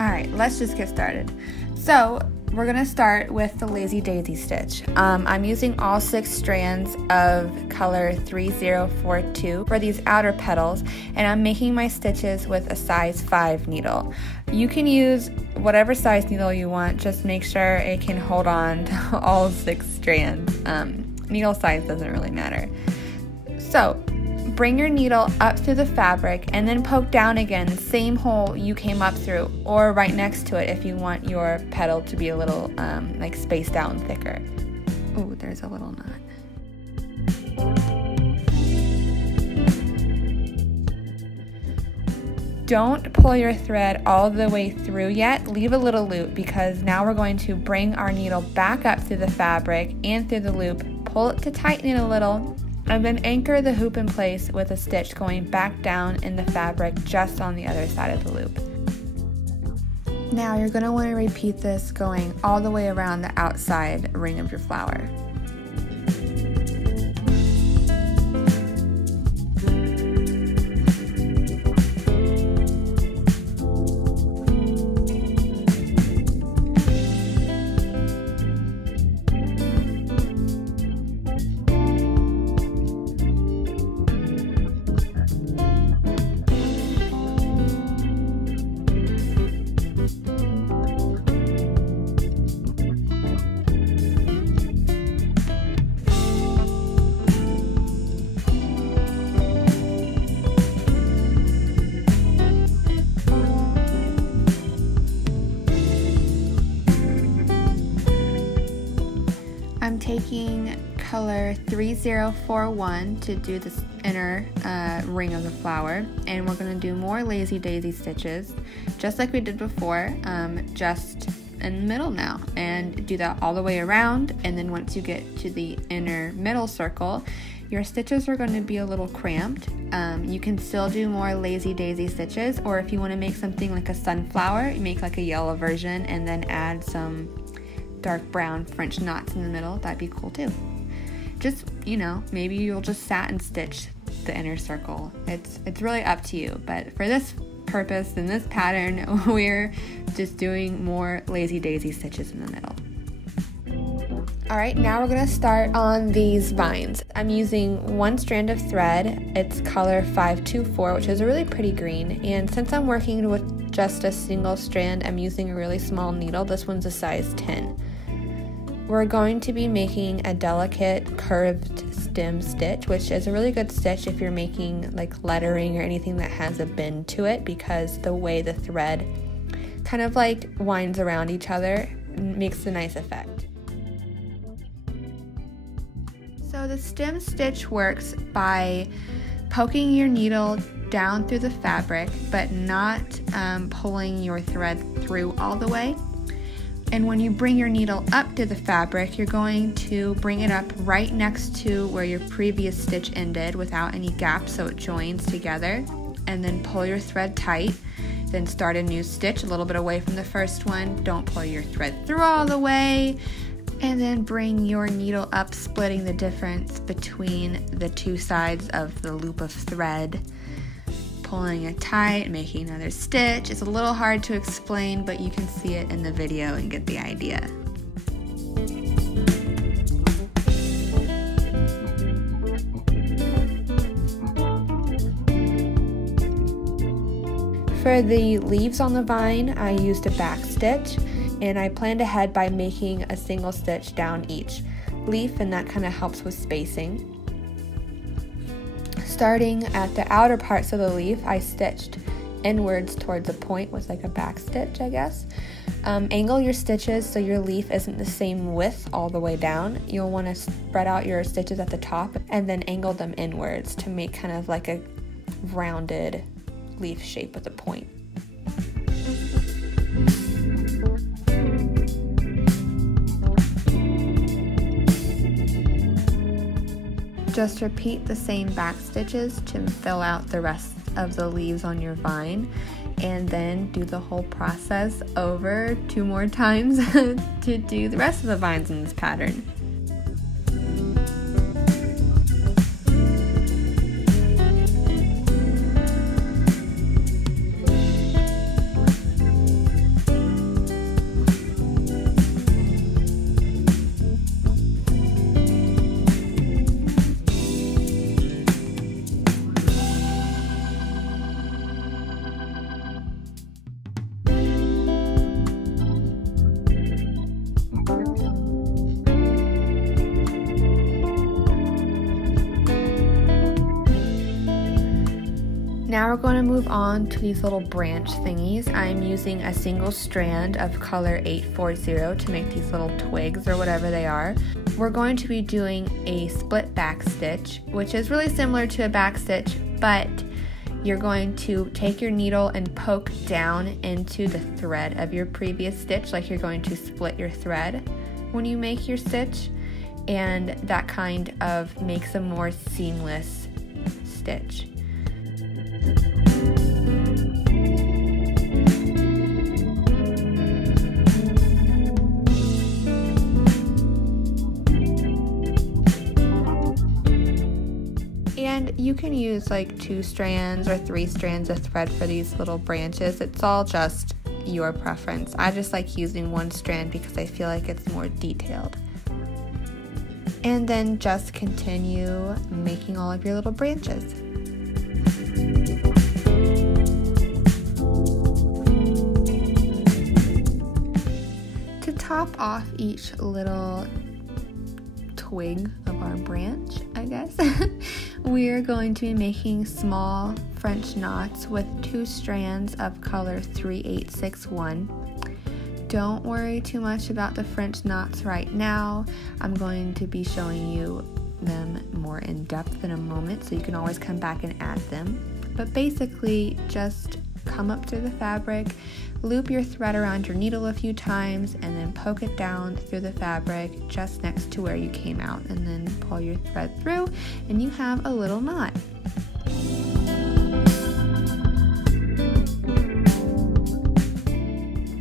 Alright, let's just get started. So we're going to start with the Lazy Daisy stitch. I'm using all 6 strands of color 3042 for these outer petals, and I'm making my stitches with a size 5 needle. You can use whatever size needle you want, just make sure it can hold on to all 6 strands. Needle size doesn't really matter. So bring your needle up through the fabric and then poke down again, same hole you came up through, or right next to it if you want your petal to be a little like spaced out and thicker. Ooh, there's a little knot. Don't pull your thread all the way through yet. Leave a little loop, because now we're going to bring our needle back up through the fabric and through the loop, pull it to tighten it a little, and then anchor the hoop in place with a stitch going back down in the fabric just on the other side of the loop. Now you're going to want to repeat this going all the way around the outside ring of your flower. I'm taking color 3041 to do this inner ring of the flower, and we're going to do more Lazy Daisy stitches just like we did before, just in the middle now, and do that all the way around. And then once you get to the inner middle circle, your stitches are going to be a little cramped. You can still do more Lazy Daisy stitches, or if you want to make something like a sunflower, you make like a yellow version and then add some dark brown French knots in the middle. That'd be cool too. Just, you know, maybe you'll just satin stitch the inner circle. It's really up to you, but for this purpose in this pattern, we're just doing more Lazy Daisy stitches in the middle. Alright, now we're going to start on these vines. I'm using 1 strand of thread. It's color 524, which is a really pretty green, and since I'm working with just a single strand, I'm using a really small needle. This one's a size 10. We're going to be making a delicate curved stem stitch, which is a really good stitch if you're making like lettering or anything that has a bend to it, because the way the thread kind of like winds around each other makes a nice effect. So the stem stitch works by poking your needle down through the fabric, but not pulling your thread through all the way. And when you bring your needle up to the fabric, you're going to bring it up right next to where your previous stitch ended without any gaps, so it joins together, and then pull your thread tight. Then start a new stitch a little bit away from the first one. Don't pull your thread through all the way. And then bring your needle up, splitting the difference between the 2 sides of the loop of thread. Pulling it tight, making another stitch. It's a little hard to explain, but you can see it in the video and get the idea. For the leaves on the vine, I used a back stitch, and I planned ahead by making a single stitch down each leaf, and that kind of helps with spacing. Starting at the outer parts of the leaf, I stitched inwards towards a point with like a back stitch, I guess. Angle your stitches so your leaf isn't the same width all the way down. You'll want to spread out your stitches at the top and then angle them inwards to make kind of like a rounded leaf shape with a point. Just repeat the same back stitches to fill out the rest of the leaves on your vine, and then do the whole process over 2 more times to do the rest of the vines in this pattern. Now we're going to move on to these little branch thingies. I'm using a single strand of color 840 to make these little twigs or whatever they are. We're going to be doing a split back stitch, which is really similar to a back stitch, but you're going to take your needle and poke down into the thread of your previous stitch, like you're going to split your thread when you make your stitch, and that kind of makes a more seamless stitch. And you can use like 2 strands or 3 strands of thread for these little branches. It's all just your preference. I just like using 1 strand because I feel like it's more detailed. And then just continue making all of your little branches. To top off each little twig of our branch, I guess, we're going to be making small French knots with 2 strands of color 3861. Don't worry too much about the French knots right now. I'm going to be showing you them more in depth in a moment, so you can always come back and add them. But basically, just come up through the fabric, loop your thread around your needle a few times, and then poke it down through the fabric just next to where you came out, and then pull your thread through, and you have a little knot.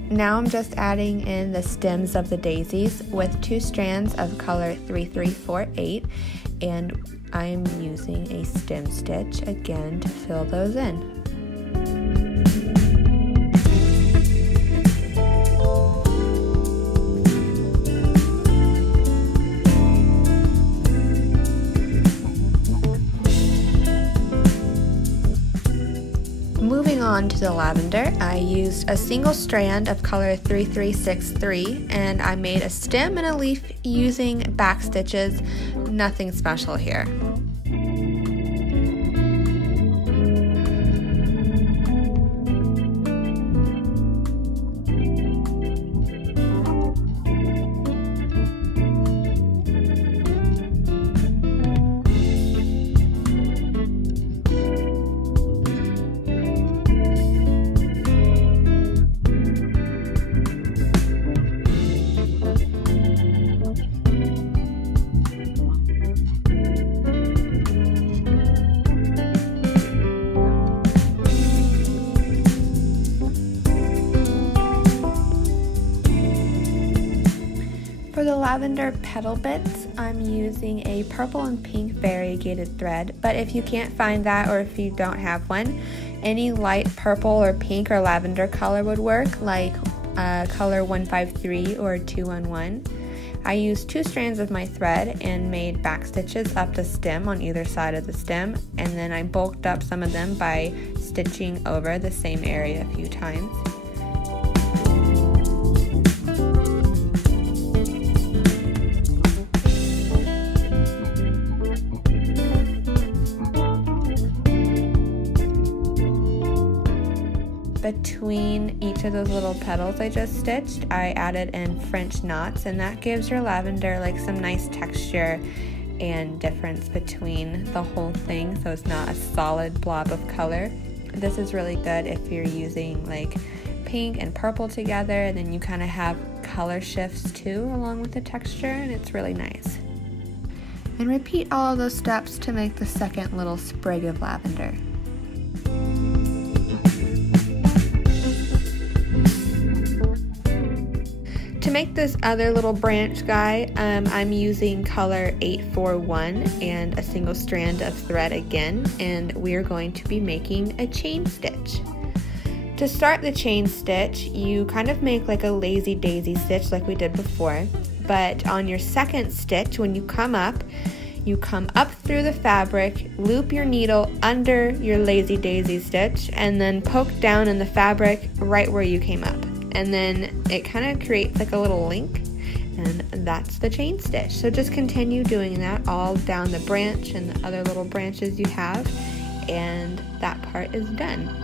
Now I'm just adding in the stems of the daisies with 2 strands of color 3348, and I'm using a stem stitch again to fill those in. Moving on to the lavender, I used a single strand of color 3363, and I made a stem and a leaf using back stitches. Nothing special here. For the lavender petal bits, I'm using a purple and pink variegated thread, but if you can't find that or if you don't have one, any light purple or pink or lavender color would work, like color 153 or 211. I used 2 strands of my thread and made back stitches up the stem on either side of the stem, and then I bulked up some of them by stitching over the same area a few times. Between each of those little petals I just stitched, I added in French knots, and that gives your lavender like some nice texture and difference between the whole thing, so it's not a solid blob of color. This is really good if you're using like pink and purple together, and then you kind of have color shifts too along with the texture, and it's really nice. And repeat all of those steps to make the second little sprig of lavender. To make this other little branch guy, I'm using color 841 and a single strand of thread again, and we're going to be making a chain stitch. To start the chain stitch, you kind of make like a lazy daisy stitch like we did before, but on your second stitch, when you come up through the fabric, loop your needle under your lazy daisy stitch, and then poke down in the fabric right where you came up. And then it kind of creates like a little link, and that's the chain stitch. So just continue doing that all down the branch and the other little branches you have, and that part is done.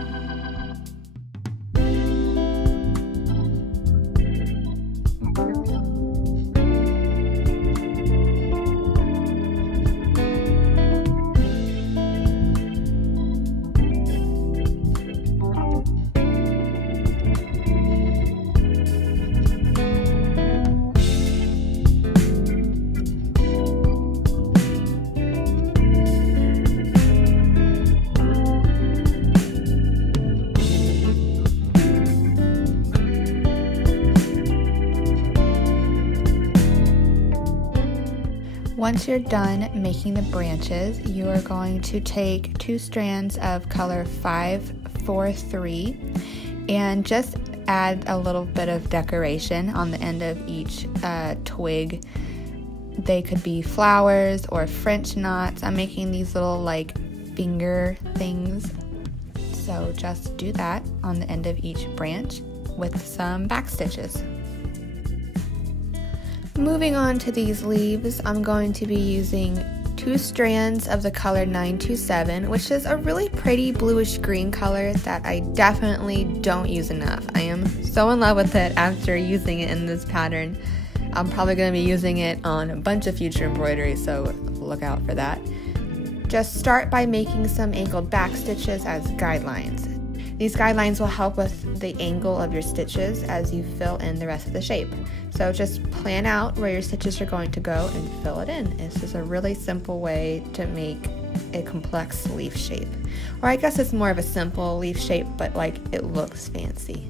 Once you're done making the branches, you are going to take 2 strands of color 543 and just add a little bit of decoration on the end of each twig. They could be flowers or French knots. I'm making these little like finger things. So just do that on the end of each branch with some back stitches. Moving on to these leaves, I'm going to be using 2 strands of the color 927, which is a really pretty bluish green color that I definitely don't use enough. I am so in love with it after using it in this pattern. I'm probably going to be using it on a bunch of future embroidery, so look out for that. Just start by making some angled back stitches as guidelines. These guidelines will help with the angle of your stitches as you fill in the rest of the shape. So just plan out where your stitches are going to go and fill it in. It's just a really simple way to make a complex leaf shape. Or I guess it's more of a simple leaf shape, but like it looks fancy.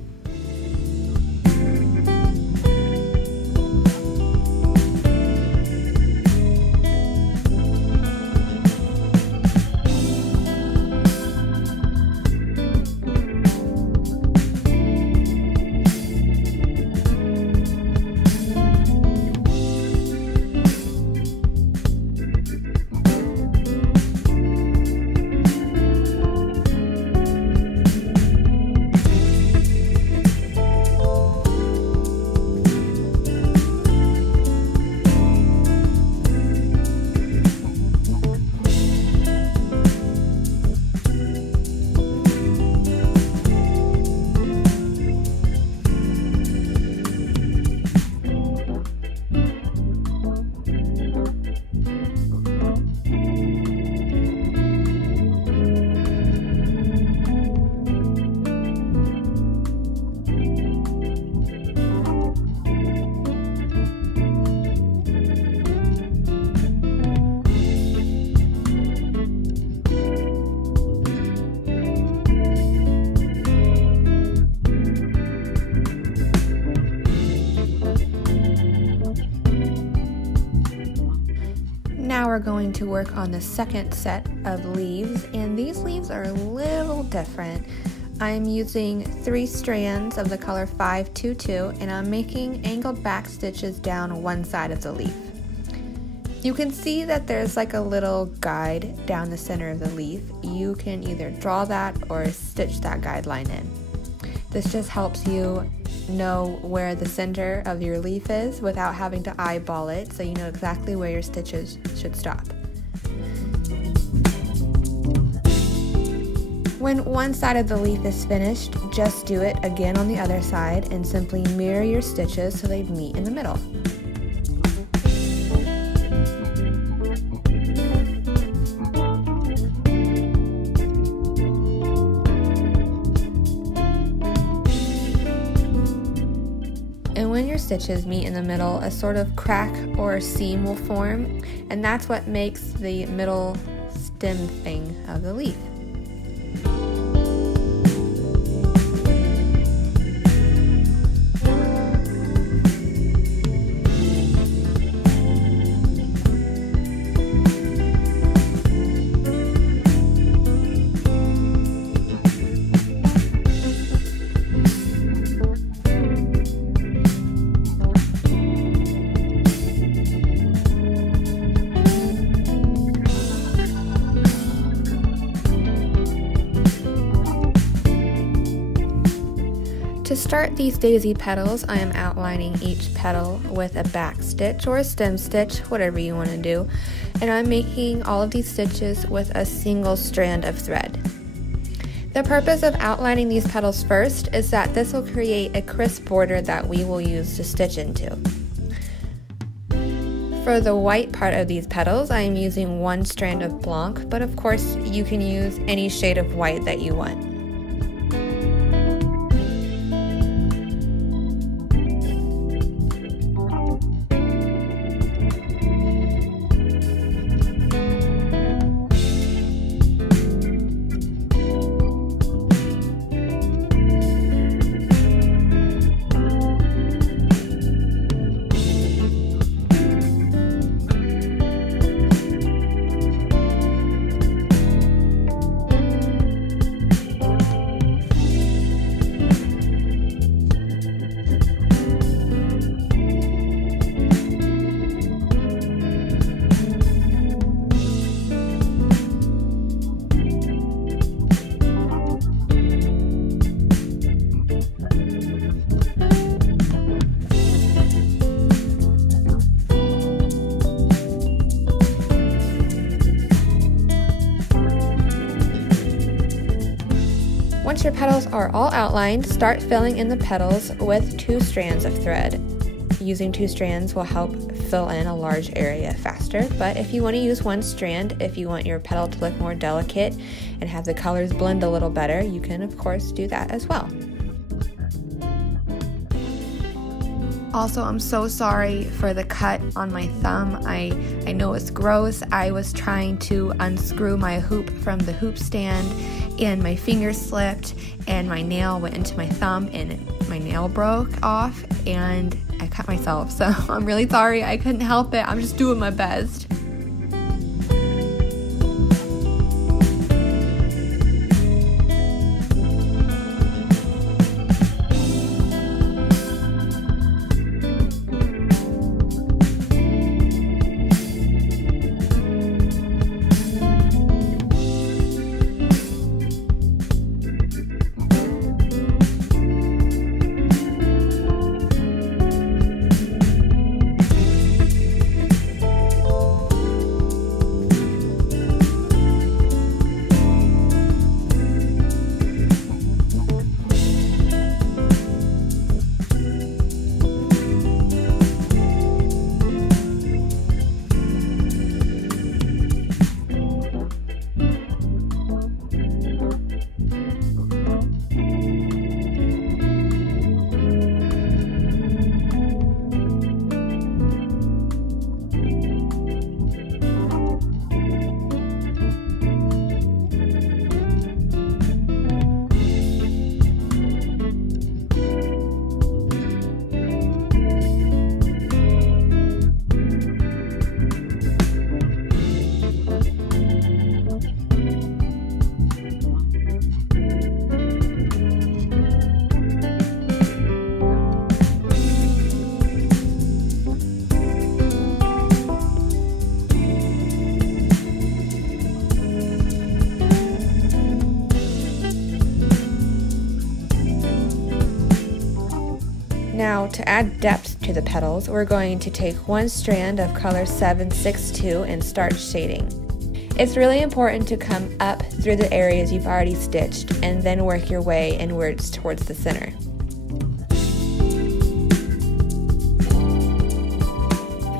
Now we're going to work on the second set of leaves, and these leaves are a little different. I'm using 3 strands of the color 522 and I'm making angled back stitches down one side of the leaf. You can see that there's like a little guide down the center of the leaf. You can either draw that or stitch that guideline in. This just helps you know where the center of your leaf is without having to eyeball it, so you know exactly where your stitches should stop. When one side of the leaf is finished, just do it again on the other side and simply mirror your stitches so they meet in the middle. And when your stitches meet in the middle, a sort of crack or seam will form, and that's what makes the middle stem thing of the leaf. To start these daisy petals, I am outlining each petal with a back stitch or a stem stitch, whatever you want to do, and I'm making all of these stitches with a single strand of thread. The purpose of outlining these petals first is that this will create a crisp border that we will use to stitch into. For the white part of these petals, I am using one strand of BLANC, but of course you can use any shade of white that you want. Once your petals are all outlined, start filling in the petals with 2 strands of thread. Using 2 strands will help fill in a large area faster, but if you want to use 1 strand, if you want your petal to look more delicate and have the colors blend a little better, you can of course do that as well. Also, I'm so sorry for the cut on my thumb. I know it's gross. I was trying to unscrew my hoop from the hoop stand and my finger slipped and my nail went into my thumb and my nail broke off and I cut myself. So I'm really sorry. I couldn't help it. I'm just doing my best. Now, to add depth to the petals, we're going to take 1 strand of color 762 and start shading. It's really important to come up through the areas you've already stitched and then work your way inwards towards the center.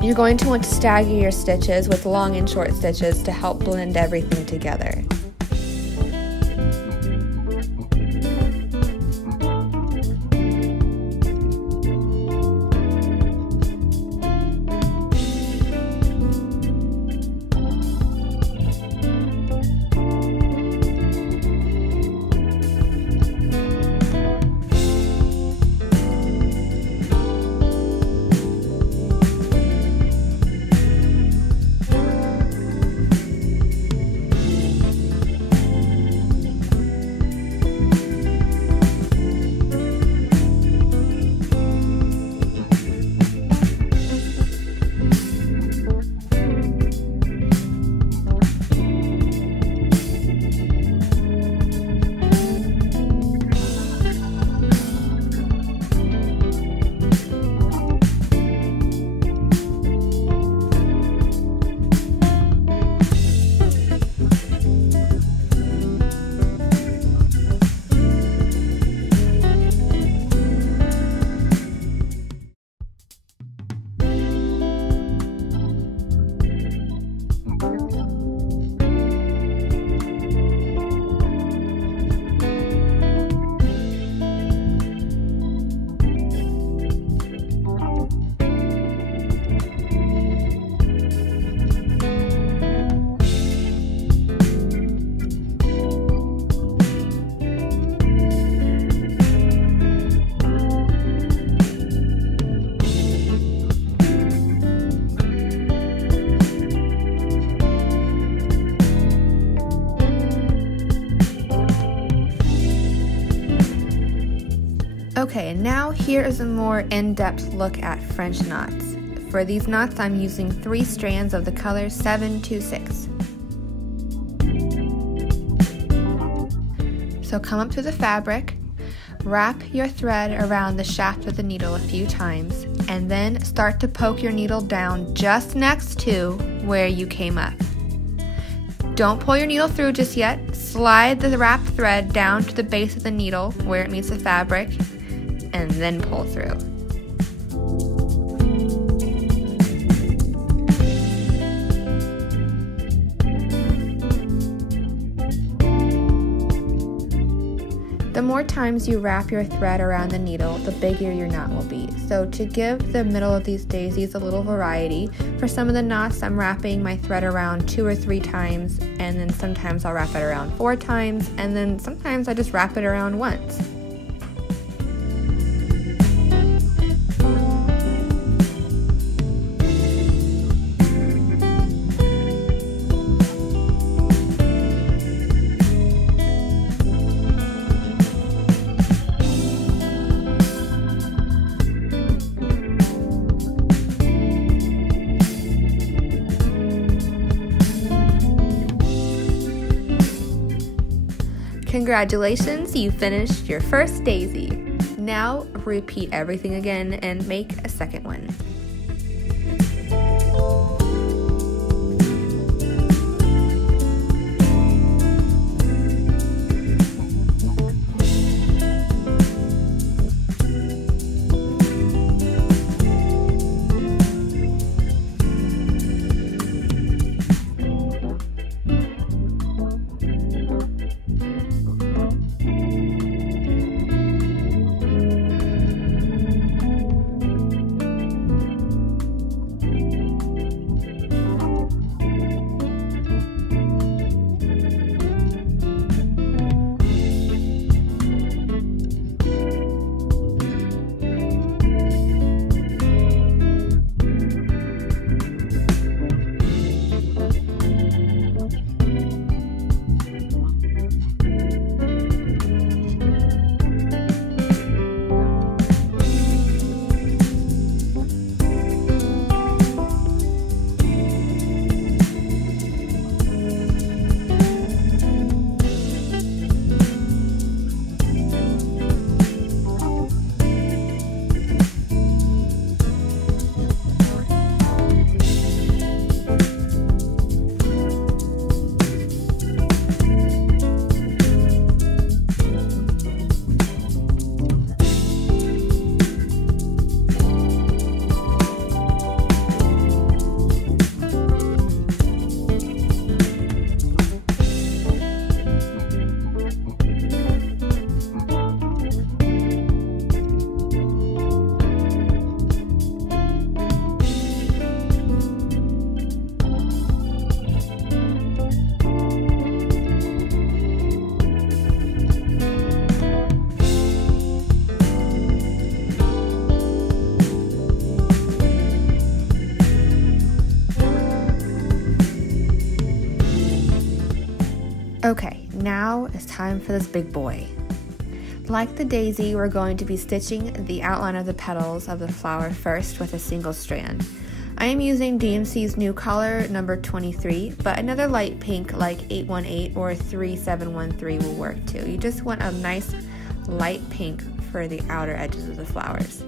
You're going to want to stagger your stitches with long and short stitches to help blend everything together. Okay, now here is a more in-depth look at French knots. For these knots, I'm using 3 strands of the color 726. So come up to the fabric, wrap your thread around the shaft of the needle a few times, and then start to poke your needle down just next to where you came up. Don't pull your needle through just yet. Slide the wrapped thread down to the base of the needle where it meets the fabric, and then pull through. The more times you wrap your thread around the needle, the bigger your knot will be. So to give the middle of these daisies a little variety, for some of the knots I'm wrapping my thread around 2 or 3 times, and then sometimes I'll wrap it around 4 times, and then sometimes I just wrap it around once. Congratulations, you finished your first daisy. Now repeat everything again and make a second one. Okay, now it's time for this big boy. Like the daisy, we're going to be stitching the outline of the petals of the flower first with a single strand. I am using DMC's new color, number 23, but another light pink like 818 or 3713 will work too. You just want a nice light pink for the outer edges of the flowers.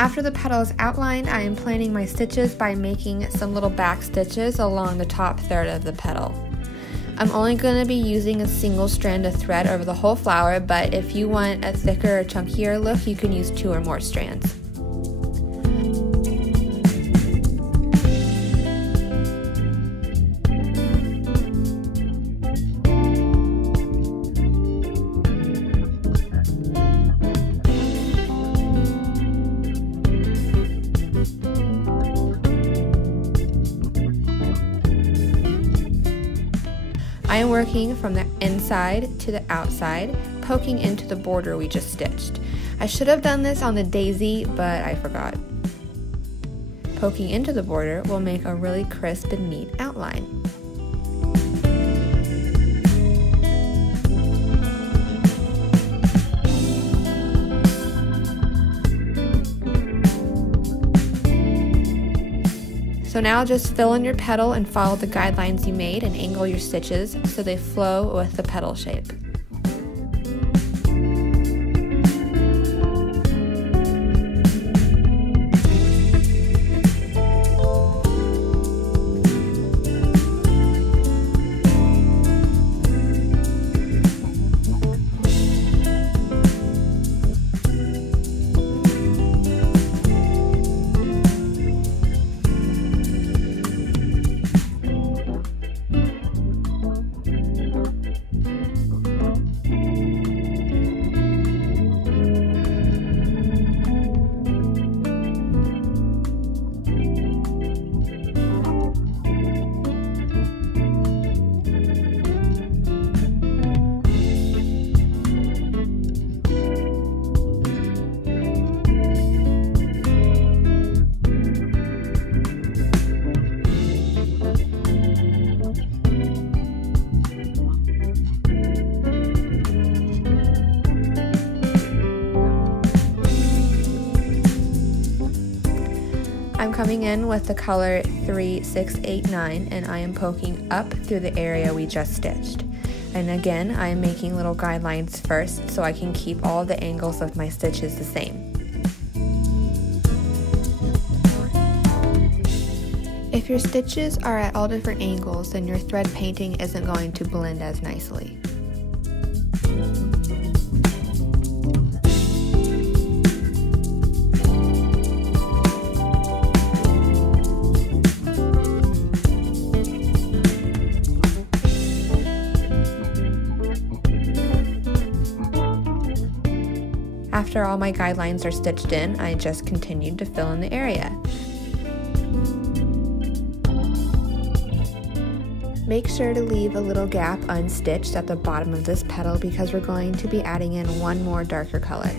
After the petal is outlined, I am planning my stitches by making some little back stitches along the top third of the petal. I'm only going to be using a single strand of thread over the whole flower, but if you want a thicker or chunkier look, you can use 2 or more strands. I am working from the inside to the outside, poking into the border we just stitched. I should have done this on the daisy, but I forgot. Poking into the border will make a really crisp and neat outline. So now just fill in your petal and follow the guidelines you made and angle your stitches so they flow with the petal shape. I'm coming in with the color 3689 and I am poking up through the area we just stitched. And again, I am making little guidelines first so I can keep all the angles of my stitches the same. If your stitches are at all different angles, then your thread painting isn't going to blend as nicely. After all my guidelines are stitched in, I just continued to fill in the area. Make sure to leave a little gap unstitched at the bottom of this petal because we're going to be adding in one more darker color.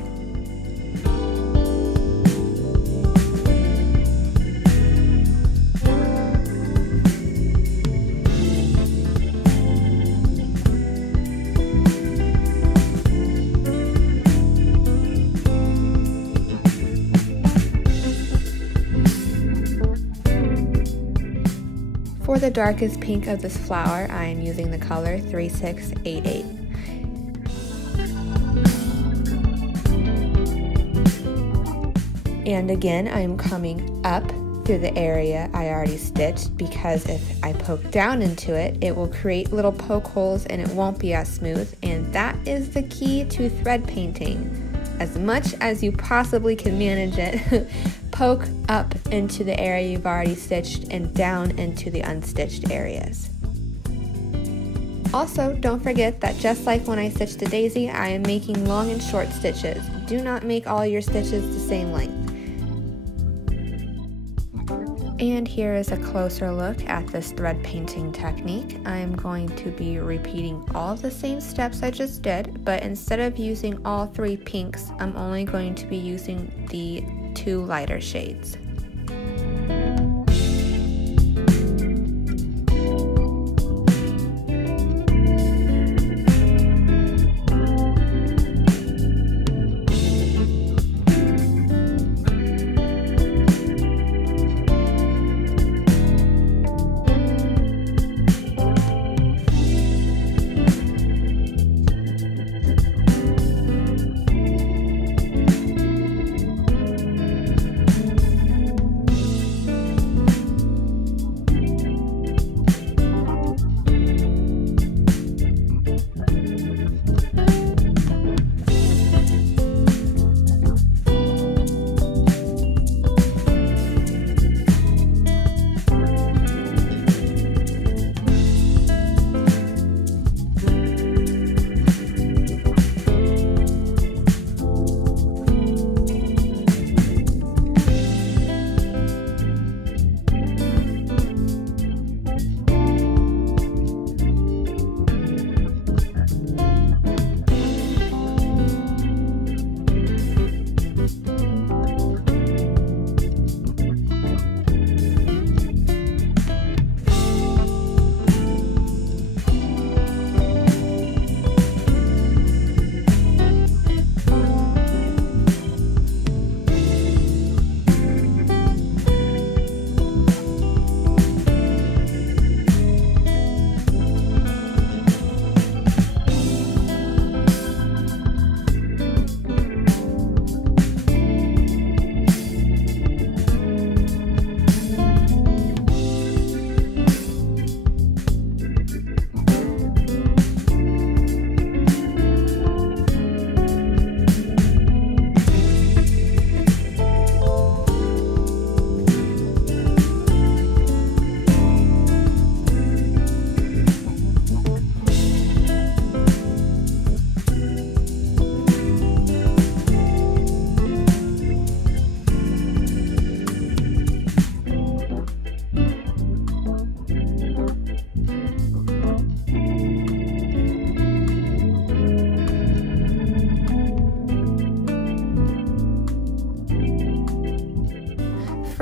For the darkest pink of this flower, I am using the color 3688. And again, I am coming up through the area I already stitched because if I poke down into it, it will create little poke holes and it won't be as smooth. And that is the key to thread painting. As much as you possibly can manage it, poke up into the area you've already stitched and down into the unstitched areas. Also, don't forget that just like when I stitched the daisy, I am making long and short stitches. Do not make all your stitches the same length. And here is a closer look at this thread painting technique. I am going to be repeating all the same steps I just did, but instead of using all 3 pinks, I'm only going to be using the 2 lighter shades.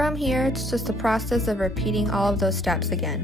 from here, it's just a process of repeating all of those steps again.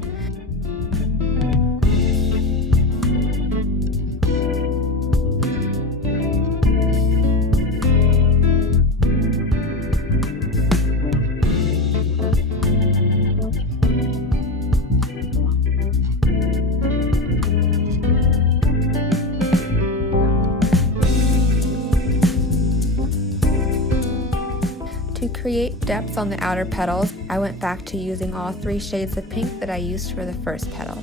To create depth on the outer petals, I went back to using all 3 shades of pink that I used for the first petal.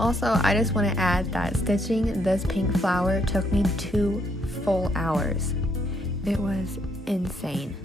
Also, I just want to add that stitching this pink flower took me 2 full hours. It was insane.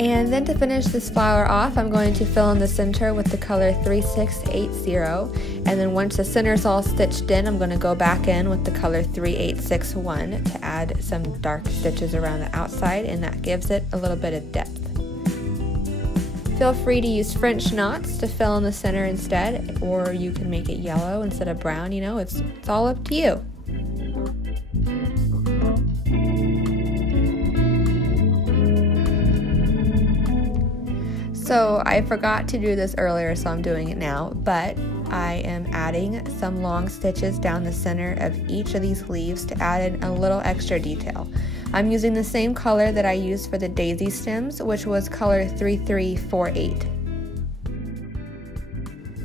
And then to finish this flower off, I'm going to fill in the center with the color 3680, and then once the center is all stitched in, I'm going to go back in with the color 3861 to add some dark stitches around the outside, and that gives it a little bit of depth. Feel free to use French knots to fill in the center instead, or you can make it yellow instead of brown, you know, it's all up to you. So I forgot to do this earlier, so I'm doing it now, but I am adding some long stitches down the center of each of these leaves to add in a little extra detail. I'm using the same color that I used for the daisy stems, which was color 3348.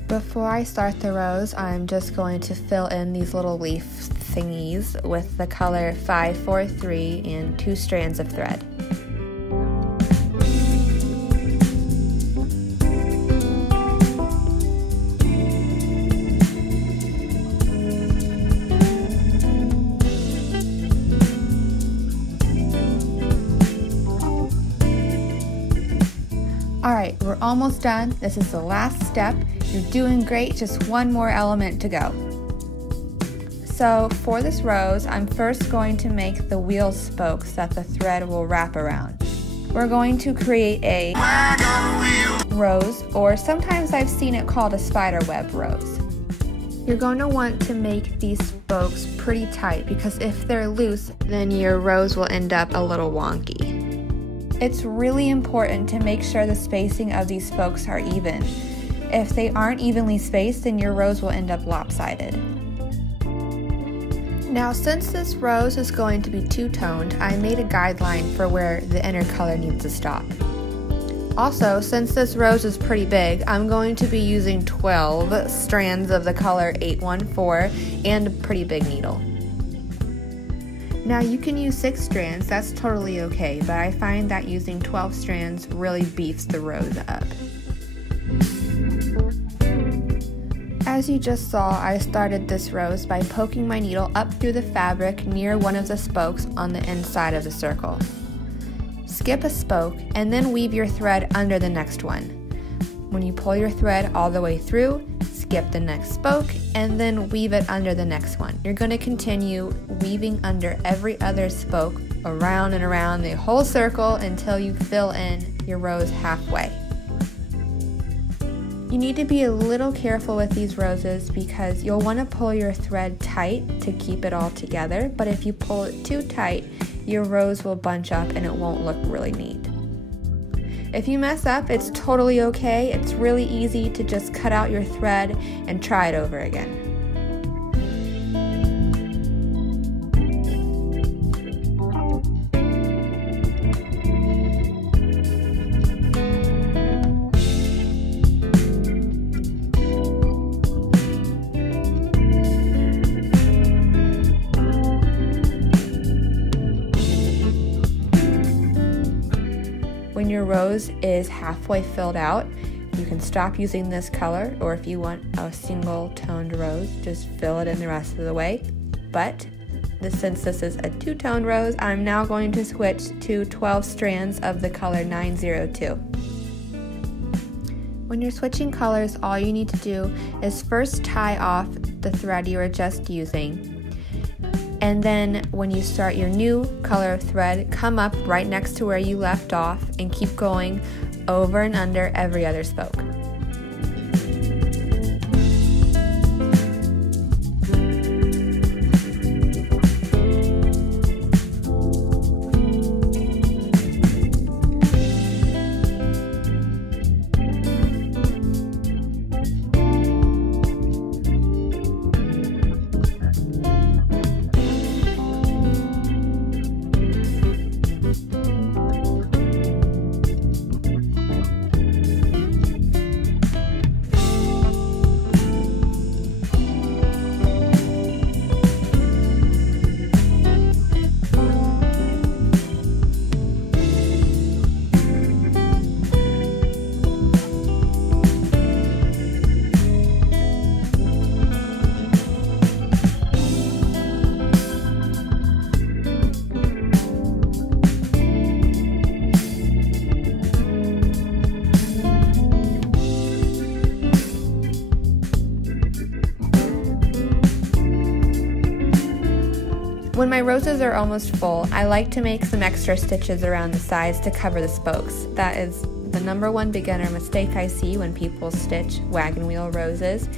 Before I start the rows, I'm just going to fill in these little leaf thingies with the color 543 and 2 strands of thread. Alright, we're almost done. This is the last step. You're doing great, just one more element to go. So for this rose, I'm first going to make the wheel spokes that the thread will wrap around. We're going to create a rose, or sometimes I've seen it called a spider web rose. You're going to want to make these spokes pretty tight because if they're loose, then your rose will end up a little wonky. It's really important to make sure the spacing of these spokes are even. If they aren't evenly spaced, then your rose will end up lopsided. Now, since this rose is going to be two-toned, I made a guideline for where the inner color needs to stop. Also, since this rose is pretty big, I'm going to be using 12 strands of the color 814 and a pretty big needle. Now you can use 6 strands, that's totally okay, but I find that using 12 strands really beefs the rose up. As you just saw, I started this rose by poking my needle up through the fabric near one of the spokes on the inside of the circle. Skip a spoke and then weave your thread under the next one. When you pull your thread all the way through, skip the next spoke and then weave it under the next one. You're going to continue weaving under every other spoke around and around the whole circle until you fill in your rose halfway. You need to be a little careful with these roses because you'll want to pull your thread tight to keep it all together, but if you pull it too tight, your rose will bunch up and it won't look really neat. If you mess up, it's totally okay. It's really easy to just cut out your thread and try it over again. When your rose is halfway filled out, you can stop using this color, or if you want a single toned rose, just fill it in the rest of the way. But since this is a two-toned rose, I'm now going to switch to 12 strands of the color 902. When you're switching colors, all you need to do is first tie off the thread you were just using. And then when you start your new color of thread, come up right next to where you left off and keep going over and under every other spoke. When my roses are almost full, I like to make some extra stitches around the sides to cover the spokes. That is The number one beginner mistake I see when people stitch wagon wheel roses,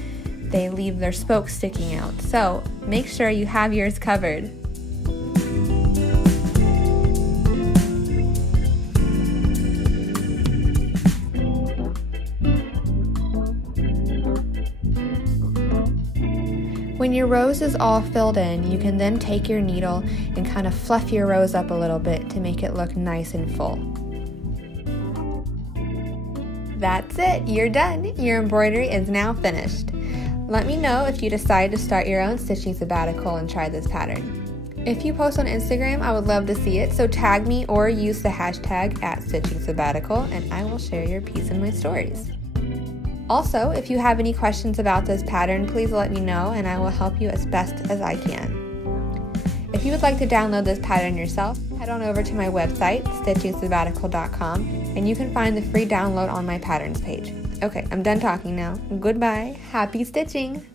they leave their spokes sticking out. So make sure you have yours covered. When your rose is all filled in, you can then take your needle and kind of fluff your rose up a little bit to make it look nice and full. That's it, you're done. Your embroidery is now finished. Let me know if you decide to start your own stitching sabbatical and try this pattern. If you post on Instagram, I would love to see it, so tag me or use the hashtag @StitchingSabbatical and I will share your piece in my stories. Also, if you have any questions about this pattern, please let me know and I will help you as best as I can. If you would like to download this pattern yourself, head on over to my website, StitchingSabbatical.com, and you can find the free download on my patterns page. Okay, I'm done talking now. Goodbye. Happy stitching!